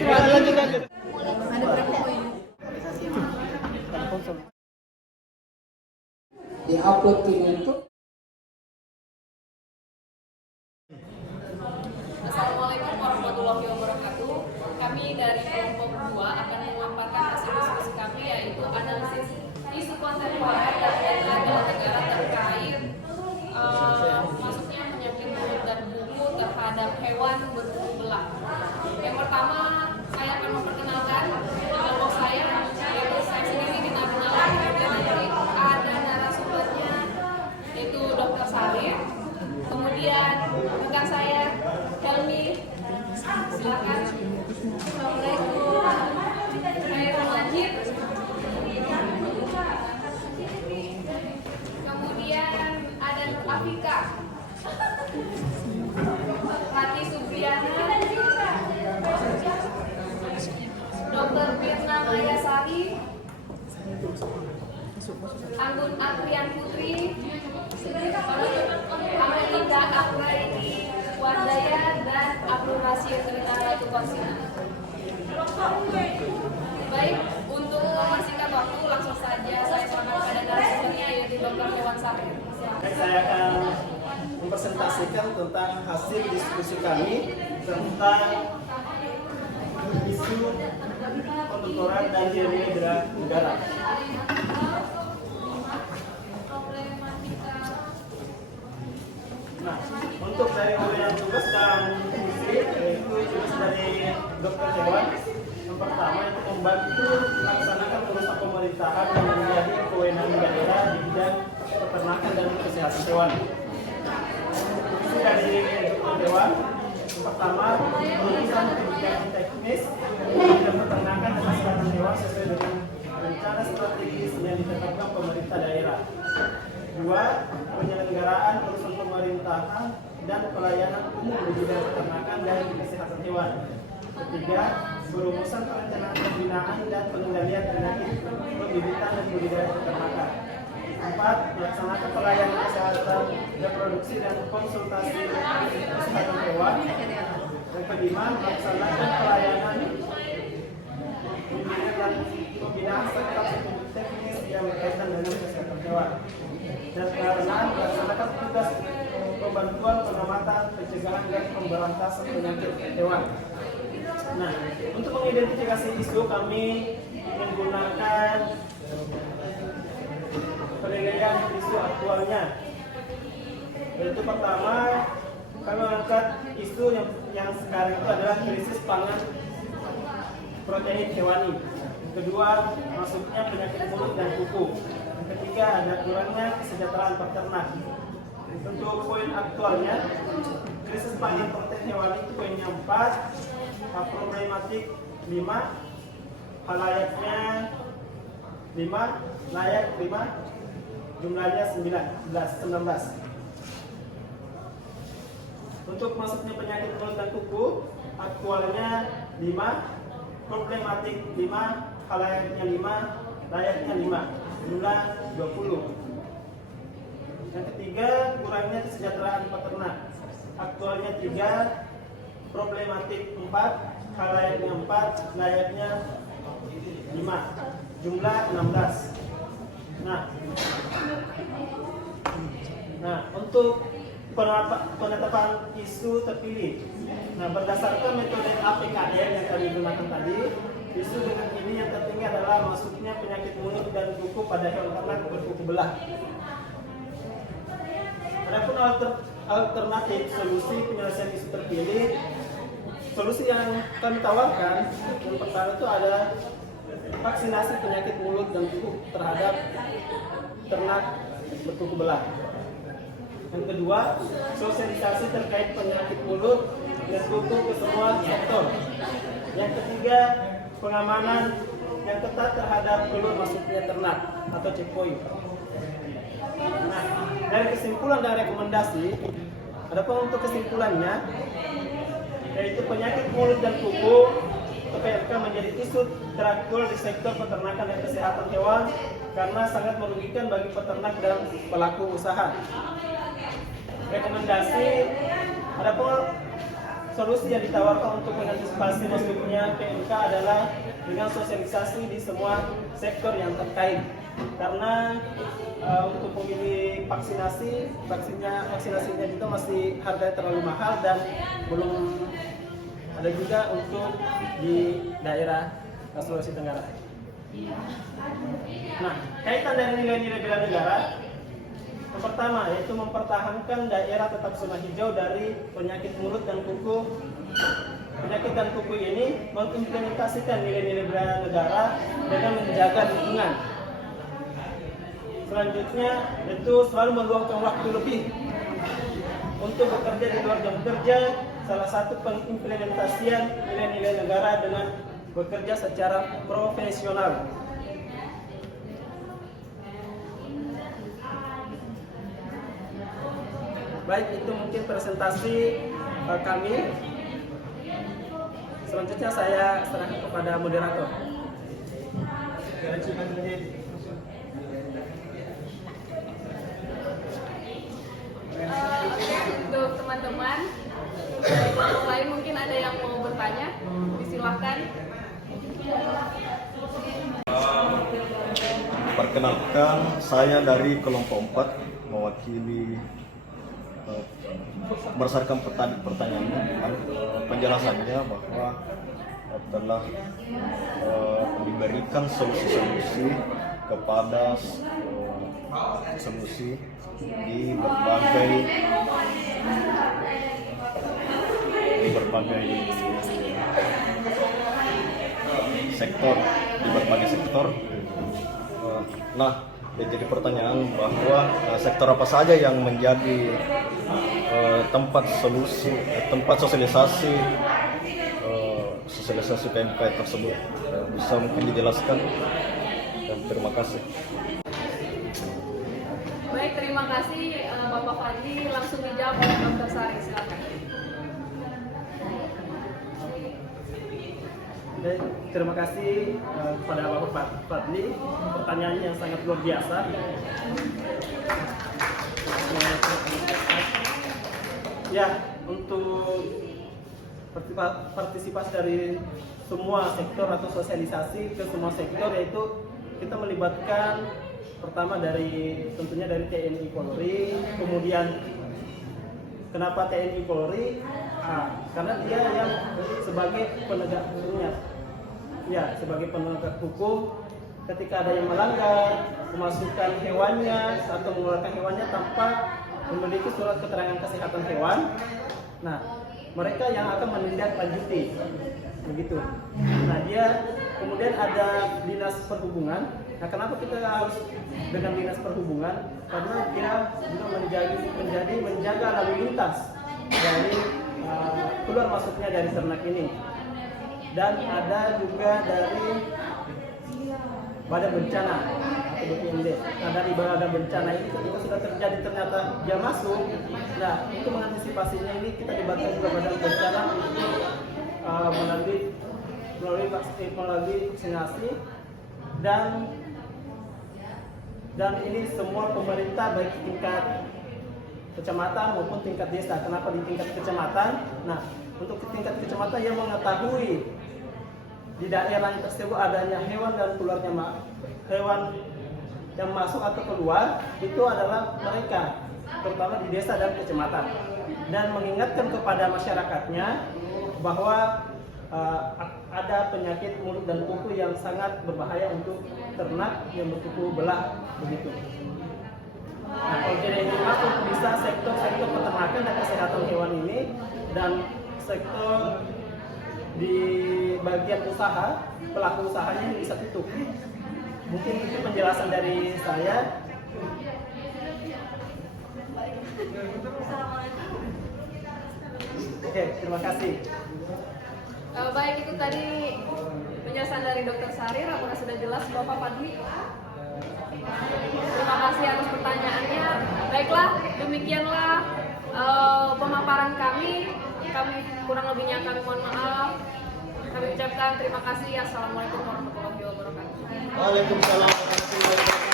Lanjut lanjut. Ada berapa poin? Di-upload ke YouTube. Assalamualaikum warahmatullahi wabarakatuh. Kami dari kelompok 2 akan memaparkan hasil diskusi kami, yaitu analisis isu kontemporer dan data negara terkait masuknya penyakit mulut dan kuku terhadap hewan berkuku belah. Yang pertama, saya akan memperkenalkan kelompok saya, yaitu saya sendiri dikenal, kemudian nanti ada narasumbernya, yaitu Dr. Saleh. Kemudian rekan saya Helmi, silakan. Assalamualaikum. Saya Majid. Kemudian ada Nur Afika, Rati Subriyana, Dr. Firna Mayasari, Anggun Aprian Putri, Amelika Apraini Wardaya, dan Abdul Rasyid Tritara Tukorsina. Baik, untuk mempersingkat waktu, langsung saja saya serahkan pada narasumbernya, yaitu Dr. Hewan Sapir. Saya akan mempresentasikan tentang hasil diskusi kami tentang isu kontemporer dan dinamika negara. Nah, untuk dari yang tugas dan fungsi, yaitu tugas dari Dr. Hewan, yang pertama itu membantu melaksanakan urusan pemerintahan yang menjadi kewenangan daerah di bidang peternakan dan kesehatan hewan. Fungsi dari Dr. Hewan, yang pertama merumuskan kebijakan teknis dan peternakan dan kesehatan hewan sesuai dengan rencana strategis yang ditetapkan pemerintah daerah. Dua, penyelenggaraan urusan pemerintahan dan pelayanan umum di bidang peternakan dan kesehatan hewan. Ketiga, perumusan perencanaan pembinaan dan pengendalian penyakit pembibitan dan budidaya peternakan. Empat, melaksanakan pelayanan kesehatan reproduksi dan konsultasi kesehatan hewan. Yang kelima, melaksanakan pelayanan bimbingan dan pembinaan serta teknis yang berkaitan dengan kesehatan hewan. Dan keenam, melaksanakan tugas pembantuan pengamatan, pencegahan dan pemberantasan penyakit hewan. Nah, untuk mengidentifikasi isu kami menggunakan penilaian isu aktualnya. Yaitu pertama, kami mengangkat isu yang sekarang itu adalah krisis pangan protein hewani. Kedua, masuknya penyakit mulut dan kuku. Yang ketiga, ada kurangnya kesejahteraan peternak. Untuk poin aktualnya, krisis pangan protein hewani itu poinnya 4, problematik 5, halayaknya 5, layak 5, jumlahnya 19. Untuk masuknya penyakit mulut dan kuku, aktualnya 5, problematik 5, halayaknya 5, layaknya 5, jumlah 20. Yang ketiga, kurangnya kesejahteraan peternak, aktualnya 3, problematik 4, halayaknya 4, layaknya 5, jumlah 16. Nah, untuk penetapan isu terpilih. Nah, berdasarkan metode APKR yang kami gunakan tadi, isu dengan ini yang tertinggi adalah masuknya penyakit mulut dan kuku pada hewan ternak berkuku belah. Adapun alternatif solusi penyelesaian isu terpilih, solusi yang kami tawarkan yang pertama itu ada vaksinasi penyakit mulut dan kuku terhadap ternak berkuku belah. Yang kedua, sosialisasi terkait penyakit mulut dan kuku ke semua sektor. Yang ketiga, pengamanan yang ketat terhadap keluar masuknya ternak atau checkpoint. Nah, dari kesimpulan dan rekomendasi, adapun untuk kesimpulannya, yaitu penyakit mulut dan kuku PPMK menjadi isu teraktual di sektor peternakan dan kesehatan hewan karena sangat merugikan bagi peternak dan pelaku usaha. Rekomendasi, adapun solusi yang ditawarkan untuk mengantisipasi masuknya PMK adalah dengan sosialisasi di semua sektor yang terkait. Karena untuk memilih vaksinasinya juga masih harganya terlalu mahal dan belum ada juga untuk di daerah Sulawesi Tenggara. Nah, kaitan dari nilai-nilai bela negara, yang pertama yaitu mempertahankan daerah tetap zona hijau dari penyakit mulut dan kuku. Penyakit dan kuku ini mengimplementasikan nilai-nilai bela negara dengan menjaga lingkungan. Selanjutnya itu selalu meluangkan waktu lebih untuk bekerja di luar jam kerja. Salah satu pengimplementasian nilai-nilai negara dengan bekerja secara profesional. Baik, itu mungkin presentasi kami. Selanjutnya saya serahkan kepada moderator. Untuk teman-teman yang lain mungkin ada yang mau bertanya, disilahkan. Perkenalkan, saya dari kelompok 4 mewakili berdasarkan pertanyaan penjelasannya bahwa telah diberikan solusi-solusi kepada solusi di berbagai sektor. Nah, jadi pertanyaan bahwa sektor apa saja yang menjadi tempat sosialisasi PMK tersebut, bisa mungkin dijelaskan? Dan terima kasih. Baik, terima kasih Bapak Fadli. Langsung dijawab oleh Dr. Sari, silakan. Terima kasih kepada Bapak Fadli, pertanyaannya yang sangat luar biasa. Ya, untuk partisipasi dari semua sektor atau sosialisasi ke semua sektor, yaitu kita melibatkan pertama tentunya dari TNI Polri. Kemudian kenapa TNI Polri? Karena dia yang sebagai penegak hukumnya. Ya, sebagai penegak hukum, ketika ada yang melanggar, memasukkan hewannya atau mengeluarkan hewannya tanpa memiliki surat keterangan kesehatan hewan, nah mereka yang akan menindaklanjuti, begitu. Nah, dia kemudian ada dinas perhubungan. Nah, kenapa kita harus dengan dinas perhubungan? Karena dia juga menjaga lalu lintas dari keluar masuknya dari ternak ini. Dan ada juga dari Badan Bencana atau BPMD. Nah, dari Badan Bencana ini ketika sudah terjadi ternyata dia masuk, nah untuk mengantisipasinya ini kita libatkan juga Badan Bencana untuk melalui vaksinasi dan ini semua pemerintah baik tingkat kecamatan maupun tingkat desa. Kenapa di tingkat kecamatan? Nah, untuk tingkat kecamatan yang mengetahui di daerah tersebut adanya hewan dan keluarnya hewan yang masuk atau keluar, itu adalah mereka, terutama di desa dan kecamatan, dan mengingatkan kepada masyarakatnya bahwa ada penyakit mulut dan kuku yang sangat berbahaya untuk ternak yang berkuku belah, begitu. Nah, kalau jadi masuk bisa sektor peternakan dan kesehatan hewan ini, dan sektor di bagian usaha, pelaku usahanya ini bisa tutup. Mungkin itu penjelasan dari saya. Oke, terima kasih. Baik, itu tadi penjelasan dari Dr. Sari. Apakah sudah jelas Bapak Fadli? Terima kasih atas pertanyaannya. Baiklah, demikianlah pemaparan kami. Kurang lebihnya kami mohon maaf. Kami ucapkan terima kasih. Assalamualaikum warahmatullahi wabarakatuh. Waalaikumsalam warahmatullahi wabarakatuh.